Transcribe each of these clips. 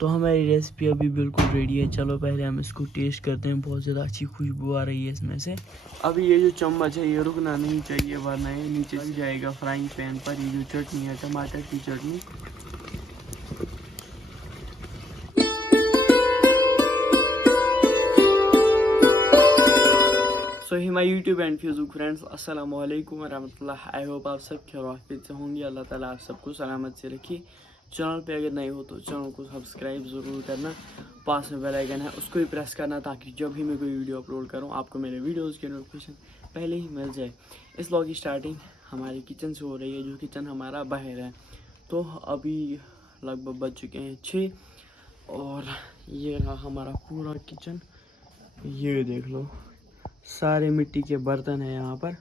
तो हमारी रेसिपी अभी बिल्कुल रेडी है। चलो पहले हम इसको टेस्ट करते हैं। बहुत ज़्यादा अच्छी खुशबू आ रही है इसमें से। अभी ये जो चम्मच है ये रुकना नहीं चाहिए, वरना ये नीचे से जाएगा फ्राइंग पैन पर। ये जो चटनी है टमाटर की चटनी, so hi my YouTube and Facebook friends, अस्सलामु अलैकुम वरहमतुल्लाह। आई होप आप सब खैर आफियत से होंगे। अल्लाह ताला आप सबको सलामत से रखिए। चैनल पे अगर नए हो तो चैनल को सब्सक्राइब ज़रूर करना। पास में बेल आइकन है उसको भी प्रेस करना, ताकि जब भी मैं कोई वीडियो अपलोड करूं आपको मेरे वीडियोस की नोटिफिकेशन पहले ही मिल जाए। इस व्लॉग की स्टार्टिंग हमारे किचन से हो रही है, जो किचन हमारा बाहर है। तो अभी लगभग बज चुके हैं 6 और ये रहा हमारा पूरा किचन। ये देख लो, सारे मिट्टी के बर्तन हैं यहाँ पर,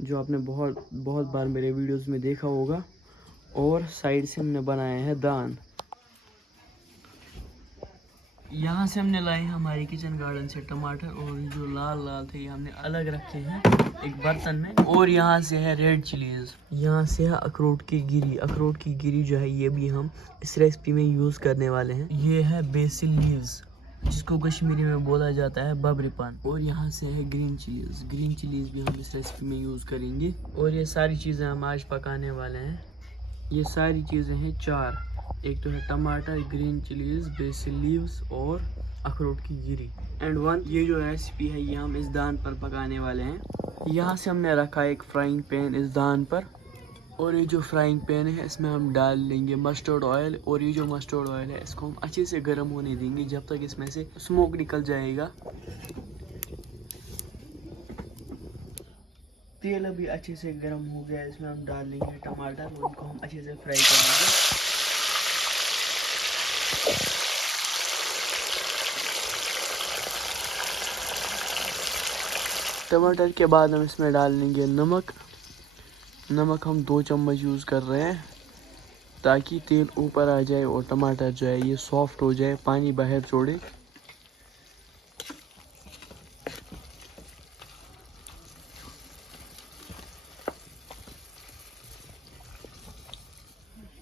जो आपने बहुत बार मेरे वीडियोस में देखा होगा। और साइड से हमने बनाए हैं दान। यहाँ से हमने लाए हमारे किचन गार्डन से टमाटर, और जो लाल लाल थे ये हमने अलग रखे हैं एक बर्तन में। और यहाँ से है रेड चिलीज, यहाँ से है अखरोट की गिरी। अखरोट की गिरी जो है ये भी हम इस रेसिपी में यूज़ करने वाले हैं। ये है बेसिल लीव्स, जिसको कश्मीरी में बोला जाता है बबरीपान। और यहाँ से है ग्रीन चिलीज। ग्रीन चिलीज भी हम इस रेसिपी में यूज़ करेंगे। और ये सारी चीज़ें हम आज पकाने वाले हैं। ये सारी चीज़ें हैं 4, एक तो है टमाटर, ग्रीन चिलीज, बेसिल लीव्स और अखरोट की गिरी एंड 1। ये जो रेसिपी है ये हम इस दान पर पकाने वाले हैं। यहाँ से हमने रखा एक फ्राइंग पैन इस दान पर, और ये जो फ्राइंग पैन है इसमें हम डाल लेंगे मस्टर्ड ऑयल। और ये जो मस्टर्ड ऑयल है इसको हम अच्छे से गर्म होने देंगे जब तक इसमें से स्मोक निकल जाएगा। तेल अभी अच्छे से गर्म हो गया, इसमें हम डाल लेंगे टमाटर और उनको हम अच्छे से फ्राई करेंगे। टमाटर के बाद हम इसमें डाल लेंगे नमक। नमक हम 2 चम्मच यूज़ कर रहे हैं, ताकि तेल ऊपर आ जाए और टमाटर जो है ये सॉफ्ट हो जाए, पानी बाहर छोड़े।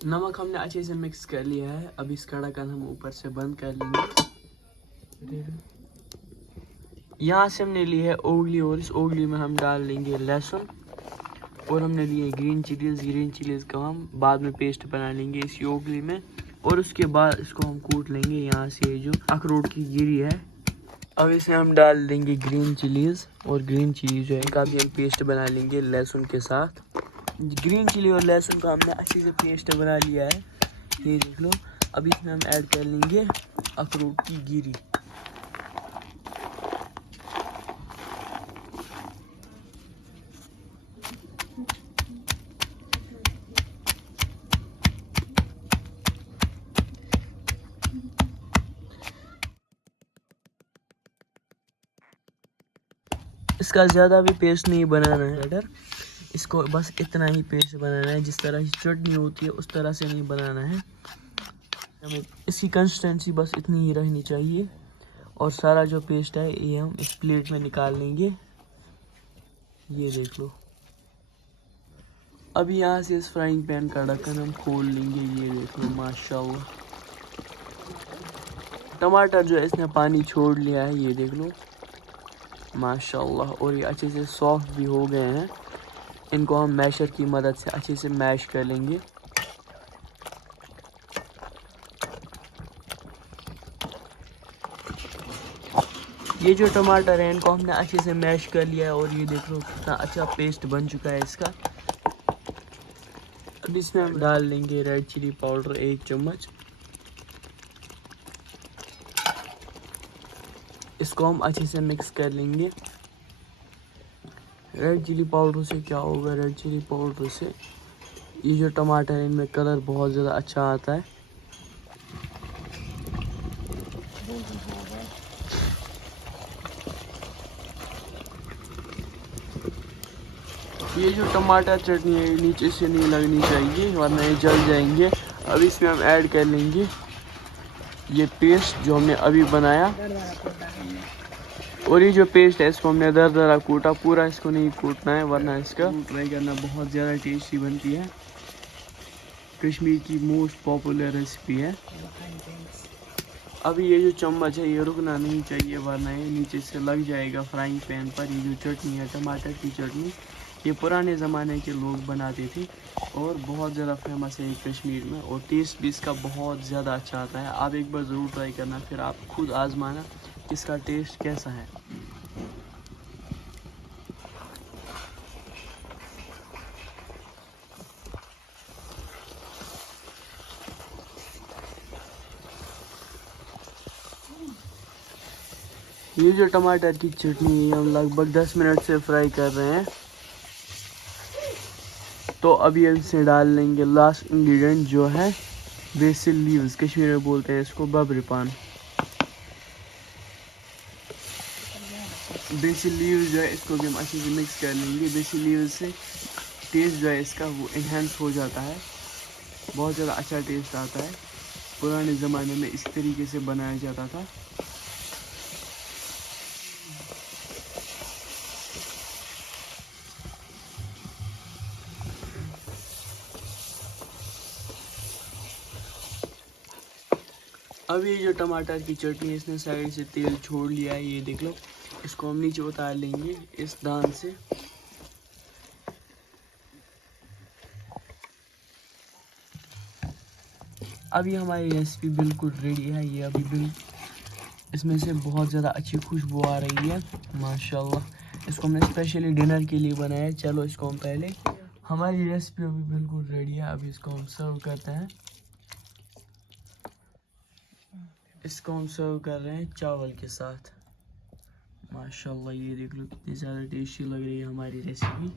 नमक हमने अच्छे से मिक्स कर लिया है। अब इस ढक्कन हम ऊपर से बंद कर लेंगे। यहाँ से हमने ली है ओगली, और इस ओगली में हम डाल लेंगे लहसुन। और हमने लिए ग्रीन चिलीज। ग्रीन चिलीज का हम बाद में पेस्ट बना लेंगे इसी ओगली में। और उसके बाद इसको हम कूट लेंगे। यहाँ से जो अखरोट की गिरी है, अब इसमें हम डाल देंगे ग्रीन चिलीज। और ग्रीन चिली जो है इनका भी हम पेस्ट बना लेंगे लहसुन के साथ। ग्रीन चिली और लहसुन का हमने अच्छे से पेस्ट बना लिया है, ये देख लो। अब इसमें हम ऐड कर लेंगे अखरोट की गिरी। इसका ज़्यादा भी पेस्ट नहीं बनाना है बटर, इसको बस इतना ही पेस्ट बनाना है। जिस तरह की चटनी होती है उस तरह से नहीं बनाना है हमें। इसकी कंसिस्टेंसी बस इतनी ही रहनी चाहिए। और सारा जो पेस्ट है ये हम इस प्लेट में निकाल लेंगे, ये देख लो। अभी यहाँ से इस फ्राइंग पैन का ढक्कन हम खोल लेंगे, ये देख लो माशाल्लाह। टमाटर जो है इसने पानी छोड़ लिया है, ये देख लो माशाल्लाह। और ये अच्छे से सॉफ्ट भी हो गए हैं। इनको हम मैशर की मदद से अच्छे से मैश कर लेंगे। ये जो टमाटर है इनको हमने अच्छे से मैश कर लिया है। और ये देख लो कितना अच्छा पेस्ट बन चुका है इसका। अब इसमें हम डाल लेंगे रेड चिली पाउडर 1 चम्मच। इसको हम अच्छे से मिक्स कर लेंगे। रेड चिली पाउडर से क्या होगा, रेड चिली पाउडर से ये जो टमाटर है इनमें कलर बहुत ज़्यादा अच्छा आता है। ये जो टमाटर चटनी है नीचे से नहीं लगनी चाहिए, वरना ये जल जाएंगे। अब इसमें हम ऐड कर लेंगे ये पेस्ट जो हमने अभी बनाया। और ये जो पेस्ट है इसको हमने दरदरा कूटा, पूरा इसको नहीं कूटना है, वरना इसका ट्राई करना बहुत ज़्यादा टेस्टी बनती है। कश्मीर की मोस्ट पॉपुलर रेसिपी है। अभी ये जो चम्मच है ये रुकना नहीं चाहिए, वरना ये नीचे से लग जाएगा फ्राइंग पैन पर। ये जो चटनी है टमाटर की चटनी, ये पुराने ज़माने के लोग बनाते थे और बहुत ज़्यादा फेमस है ये कश्मीर में, और टेस्ट भी इसका बहुत ज़्यादा अच्छा आता है। आप एक बार ज़रूर ट्राई करना, फिर आप खुद आजमाना इसका टेस्ट कैसा है। ये जो टमाटर की चटनी है हम लगभग 10 मिनट से फ्राई कर रहे हैं। तो अभी हम इसे डाल लेंगे लास्ट इंग्रेडिएंट जो है बेसिल लीव्स, कश्मीर में बोलते हैं इसको बबरी पान। बेसिल लीव्स जो है इसको भी हम अच्छे से मिक्स कर लेंगे। बेसिल लीव्स से टेस्ट जो है इसका वो इन्हेंस हो जाता है, बहुत ज़्यादा अच्छा टेस्ट आता है। पुराने ज़माने में इस तरीके से बनाया जाता था। अब ये जो टमाटर की चटनी है इसने साइड से तेल छोड़ लिया है, ये देख लो। इसको हम नीचे उतार लेंगे इस दान से। अभी हमारी रेसिपी बिल्कुल रेडी है। ये अभी बिल्कुल इसमें से बहुत ज़्यादा अच्छी खुशबू आ रही है माशाल्लाह। इसको हमने स्पेशली डिनर के लिए बनाया है। चलो इसको हम पहले, हमारी रेसिपी अभी बिल्कुल रेडी है। अभी इसको हम सर्व करते हैं। इसको हम सर्व कर रहे हैं चावल के साथ। माशाल्लाह ये देख लो कितनी ज़्यादा टेस्टी लग रही है हमारी रेसिपी।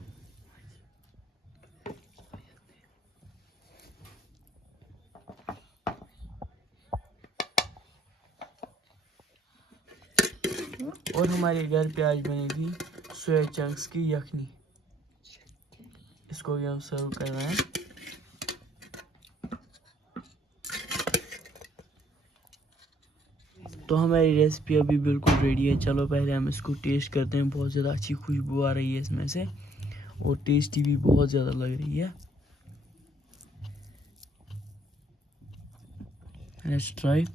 और हमारे घर पे आज बनेगी सोया चंक्स की यखनी। इसको भी हम सर्व कर रहे हैं। तो हमारी रेसिपी अभी बिल्कुल रेडी है। चलो पहले हम इसको टेस्ट करते हैं। बहुत ज़्यादा अच्छी खुशबू आ रही है इसमें से, और टेस्टी भी बहुत ज़्यादा लग रही है। Let's try.